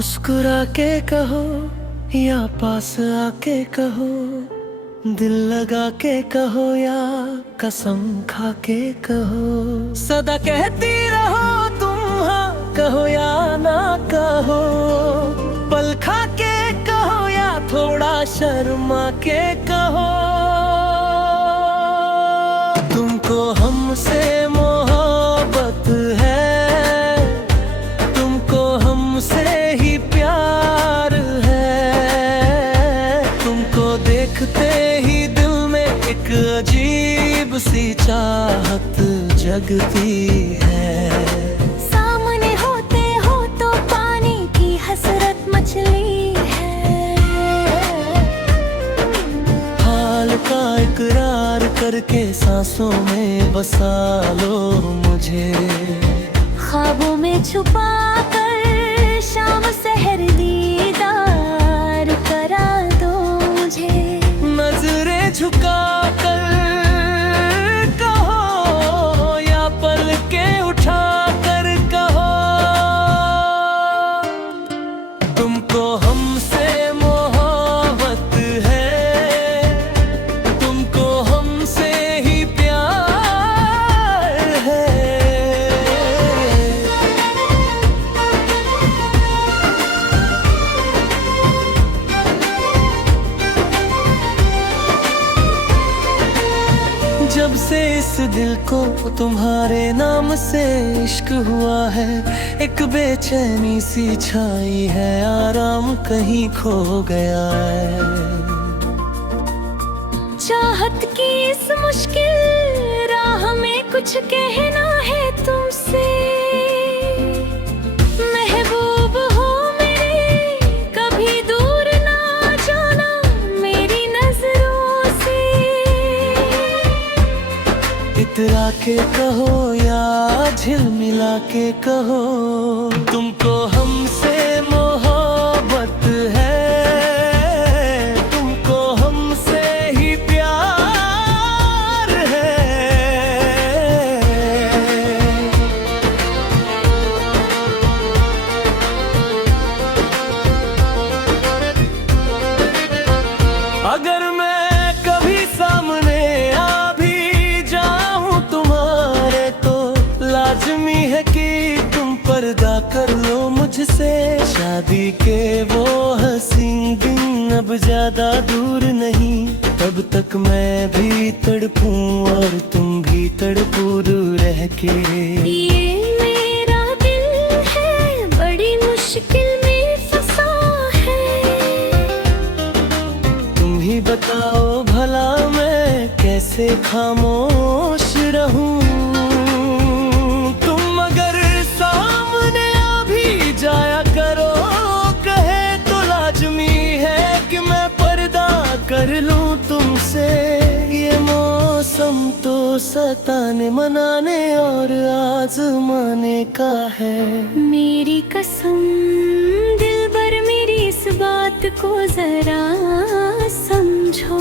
मुस्कुरा के कहो या पास आके कहो, दिल लगा के कहो या कसम खा के कहो, सदा कहती रहो तुम हाँ कहो या ना कहो, पल खा के कहो या थोड़ा शर्मा के कहो। तुमको हमसे मोहब्बत है, तुमको हमसे ही प्यार है, तुमको देखते ही दिल में एक अजीब सी चाहत जगती है। सामने होते हो तो पानी की हसरत मछली है, हाल का इकरार करके सांसों में बसा लो मुझे, ख्वाबों में छुपा कर शाम सहर दीदार करा दो मुझे। नजरें झुका कर कहो या पल के उठा कर कहो, तुमको हमसे मोहब्बत है, तुमको हमसे ही प्यार है। जब से इस दिल को तुम्हारे नाम से इश्क हुआ है, एक बेचैनी सी छाई है, आराम कहीं खो गया है। चाहत की इस मुश्किल राह में कुछ कहना है तुमसे, महबूब हो मेरे कभी दूर ना जाना मेरी नजरों से। इतरा के कहो या झिलमिला के कहो, तुमको हमसे मोहब्बत है, तुमको हमसे ही प्यार है। अगर मैं कभी सामने आ भी जाऊं तुम्हारे, तो लाजमी है कि तुम पर्दा कर लो मुझसे। शादी के वो हसीन दिन अब ज्यादा दूर नहीं, तब तक मैं भी तड़पूं और तुम भी तड़पो दूर रह के। ये मेरा दिल है बड़ी मुश्किल में फंसा है, तुम ही बताओ भला मैं कैसे खामोश रहूं। तुम अगर सामने आ भी जाया करो कहे, तो लाजमी है कि मैं पर्दा कर लूं तुमसे। ये मौसम तो सताने मनाने और आजमाने का है। मेरी कसम दिल भर मेरी इस बात को जरा समझो,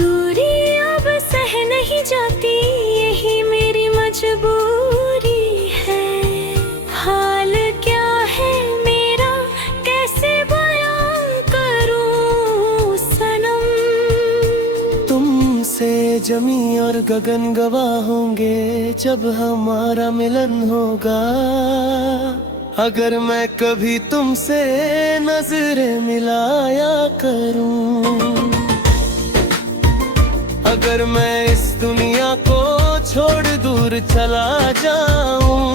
दूरी अब सह नहीं जाती यही मेरी मजबूरी है। हाल क्या है मेरा कैसे बयां करूं सनम, तुमसे जमी और गगन गवाह होंगे जब हमारा मिलन होगा। अगर मैं कभी तुमसे नजरें मिलाया करूं, अगर मैं इस दुनिया को छोड़ दूर चला जाऊं,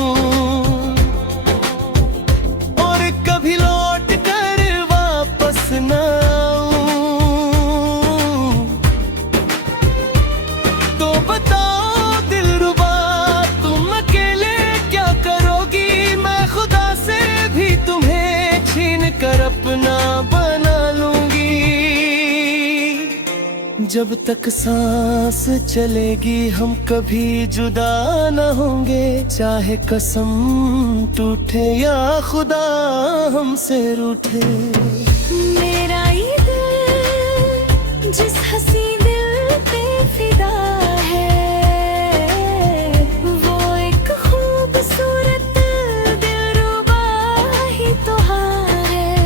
और कभी लौट कर वापस न आऊं, तो बताओ दिलरुबा तुम अकेले क्या करोगी। मैं खुदा से भी तुम्हें छीन कर अपना बना लूंगी। जब तक सांस चलेगी हम कभी जुदा न होंगे, चाहे कसम टूटे या खुदा हमसे रूठे। मेरा ये दिल जिस हसी दिल पे फिदा है, वो एक खूबसूरत दिलरुबा ही तो है।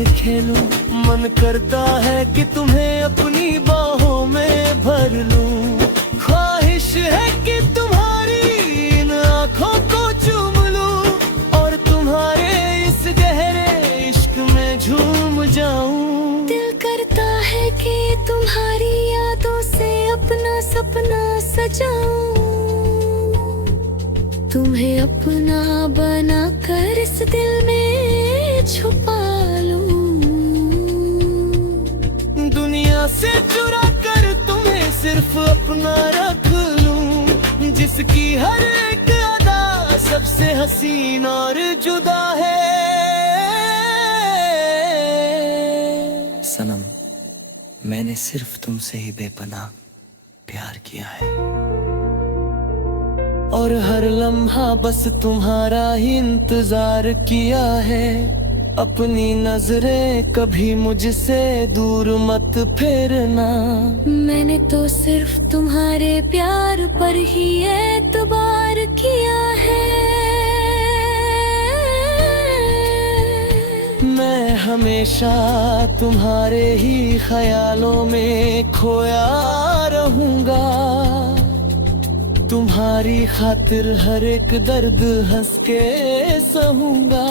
से खेलूं। मन करता है कि तुम्हें अपनी बाहों में भर लूं। ख्वाहिश है कि तुम्हारी इन आँखों को चूम लूं और तुम्हारे इस गहरे इश्क में झूम जाऊं। दिल करता है कि तुम्हारी यादों से अपना सपना सजाऊं। तुम्हें अपना बना कर इस दिल में छुपा लूं। दुनिया से चुरा कर तुम्हें सिर्फ अपना रख लूं। जिसकी हर एक अदा सबसे हसीन और जुदा है। सनम, मैंने सिर्फ तुमसे ही बेपनाह प्यार किया है और हर लम्हा बस तुम्हारा ही इंतजार किया है। अपनी नजरें कभी मुझसे दूर मत फेरना। मैंने तो सिर्फ तुम्हारे प्यार पर ही एतबार किया है। मैं हमेशा तुम्हारे ही ख्यालों में खोया रहूंगा। तुम्हारी खातिर हर एक दर्द हंस के सहूंगा।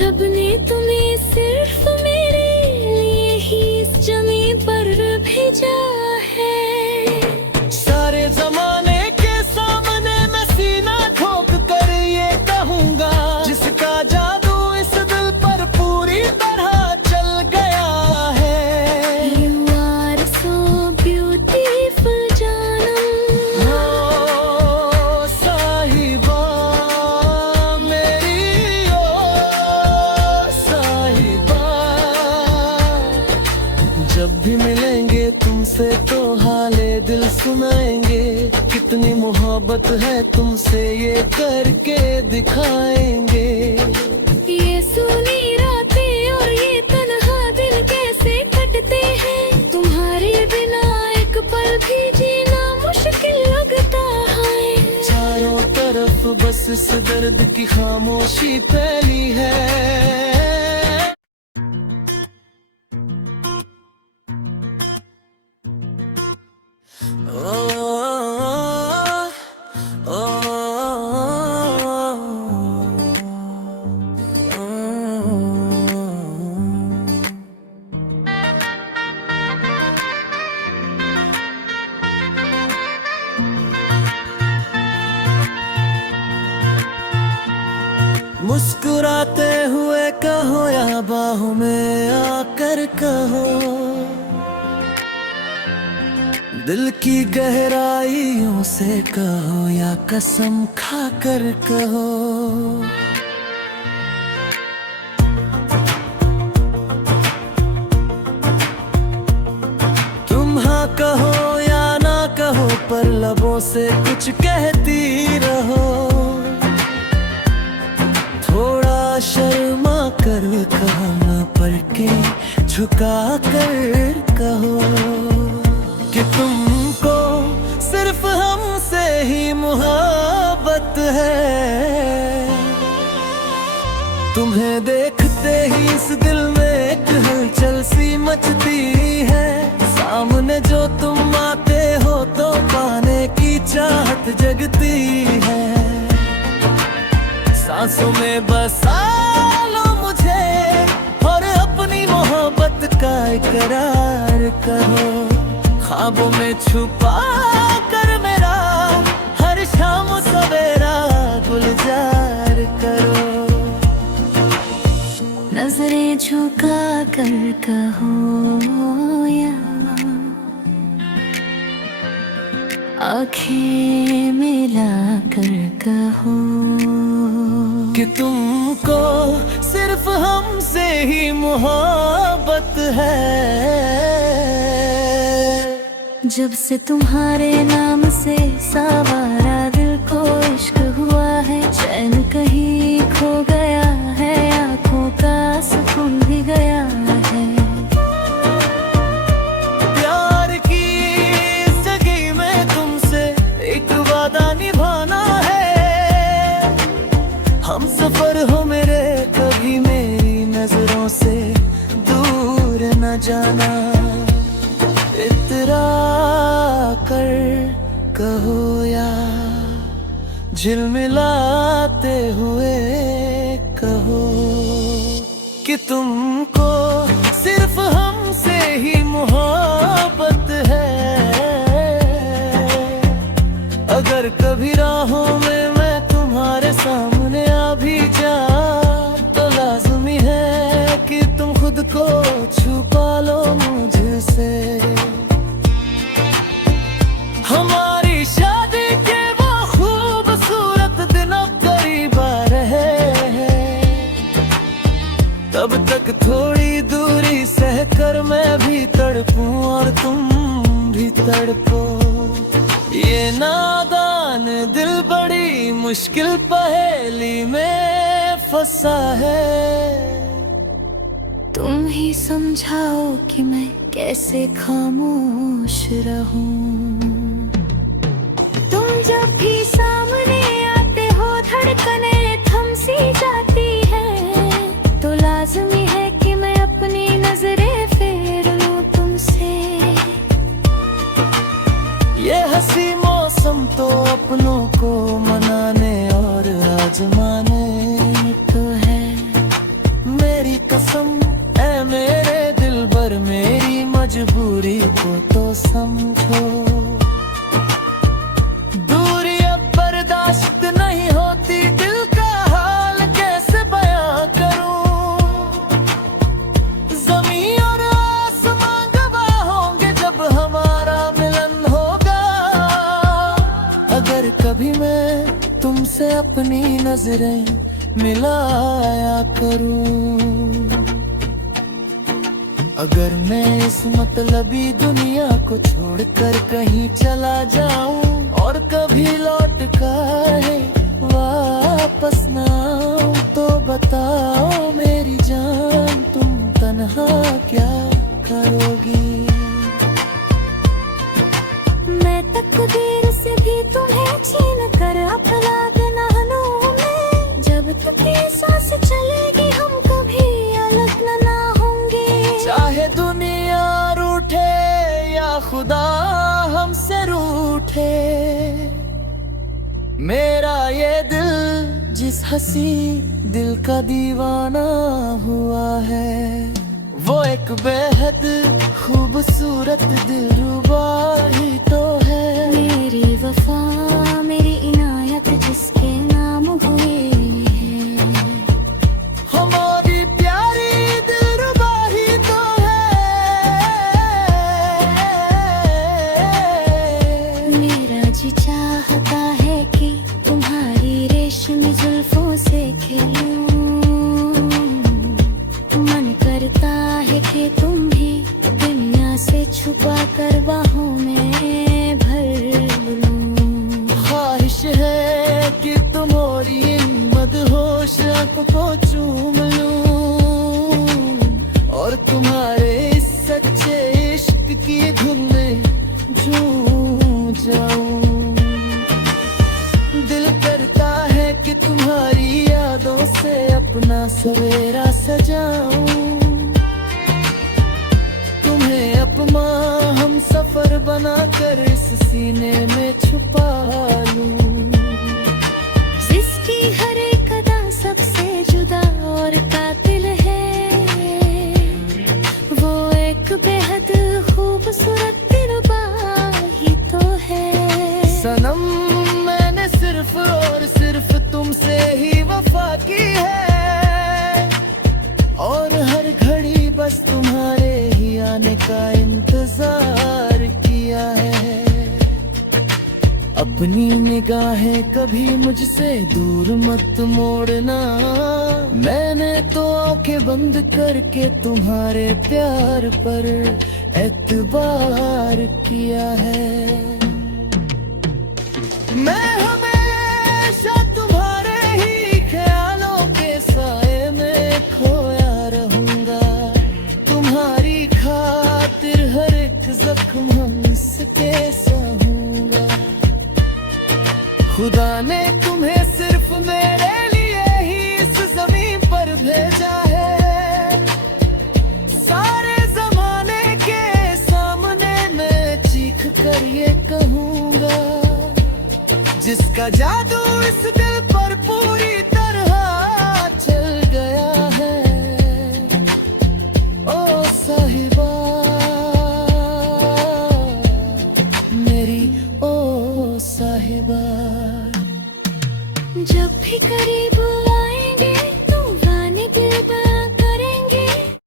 रब ने तुम्हें सिर्फ मेरे लिए ही इस जमीन पर भेजा है। सारे जमाने के सामने मैं सीना ठोक कर ये कहूंगा, जिसका जादू इस दिल पर पूरी तरह चल गया है। You are so beautiful जानम। जब भी मिलेंगे तुमसे तो हाले दिल सुनाएंगे। कितनी मोहब्बत है तुमसे ये करके दिखाएंगे। ये सुनी रातें और ये तन्हा दिल कैसे कटते हैं। तुम्हारे बिना एक पल भी जीना मुश्किल लगता है। चारों तरफ बस इस दर्द की खामोशी फैली है। मुस्कुराते हुए कहो या बाहों में आकर कहो। दिल की गहराइयों से कहो या कसम खाकर कहो। तुम हाँ कहो या ना कहो पर लबों से कुछ कहती रहो। थोड़ा शर्मा कर कहो न पर के झुका कर कहो कि तुमको सिर्फ हमसे ही मोहब्बत है। तुम्हें देखते ही इस दिल में एक हलचल सी मचती है। सामने जो तुम आते हो तो पाने की चाहत जगती है। सांसों में बसा लो मुझे और अपनी मोहब्बत का इकरार करो। ख्वाबों में छुपा कर मेरा हर शाम सवेरा गुलजार करो। नजरें झुका कर कहो या आँखें मिला कर कहो कि तुमको सिर्फ हमसे ही मोहब्बत है। जब से तुम्हारे नाम से सवारा दिल को इश्क हुआ है। चैन कहीं खो गया है, आँखों का सुकून भी गया है। प्यार की इस जगह में तुमसे एक वादा निभाना है। हम सफर हो मेरे, कभी मेरी नजरों से जाना, इतरा कर कहो या झिलमिलाते हुए कहो कि तुमको सिर्फ हमसे ही मोहब्बत है। अगर कभी राहों में मैं तुम्हारे सामने आ भी जाऊं तो लाज़मी है कि तुम खुद को छुपा लो मुझसे। हमारी शादी के वो खूबसूरत दिन अब करीब आ रहे हैं, तब तक थोड़ी दूरी सहकर मैं भी तड़पूं और तुम भी तड़पो। ये नादान दिल बड़ी मुश्किल पहेली में फंसा है। तुम ही समझाओ कि मैं कैसे खामोश रहूं। तुम जब भी सामने आते हो धड़कनें थम सी जाती है, तो लाज़मी है कि मैं अपनी नजरें फेर लूं तुमसे। ये हंसी मौसम तो अपनों को मनाने और आजमाने तो है मेरी कसम ऐ मेरे दिलबर, मेरी मजबूरी को तो समझो। दूरी अब बर्दाश्त नहीं होती, दिल का हाल कैसे बयां करूं। ज़मीन और आसमां गवाह होंगे जब हमारा मिलन होगा। अगर कभी मैं तुमसे अपनी नजरें मिलाया करूं, अगर मैं इस मतलबी दुनिया को छोड़कर कहीं चला जाऊं और कभी लौट कर वापस ना आऊं, तो बताओ मेरी जान तुम तन्हा क्या करोगी। मैं तकदीर से भी तुम्हें छीन कर अपना देना लूं मैं। जब तक ये सांस चलेगी हम कभी अलग ना होंगे। चाहे दुनिया रूठे या खुदा हमसे रूठे, मेरा ये दिल जिस हंसी दिल का दीवाना हुआ है, वो एक बेहद खूबसूरत दिलरुबा ही तो है। मेरी वफा मेरी इनायत जिसके नाम हुए है, हमारी प्यारी दिलरुबा ही तो है। मेरा जी चाहता है कि तुम्हारी रेशमी जुल्फों से खेलूं। मन करता है कि तुम भी दुनिया से छुपा कर बाहों में भर लूं। ख्वाहिश है कि तुम्हारी इन मदहोश आंखों को चूम लूं और तुम्हारे इस सच्चे इश्क की धुन में झूम जाऊं। दिल करता है कि तुम्हारी यादों से अपना सवेरा सजाऊं, तुम्हें अपना हम सफर बनाकर इस सीने में छुपा लूं। जिसकी हर एक अदा सबसे जुदा और कातिल है, वो एक बेहद खूबसूरत दिलरुबा ही तो है। सनम मैंने सिर्फ और सिर्फ तुमसे ही वफा की है, और हर घड़ी बस तुम्हारे ही आने का इंतजार किया है। अपनी निगाहें कभी मुझसे दूर मत मोड़ना, मैंने तो आंखें बंद करके तुम्हारे प्यार पर एतबार किया है। मैं हमेशा तुम्हारे ही ख्यालों के साए में खोया रहूंगा, तुम्हारी खातिर हर एक जख्म हंस के सहूंगा। खुदा ने तुम्हें सिर्फ मेरे लिए ही इस जमीन पर भेजा है, सारे ज़माने जादू इस दिल पर पूरी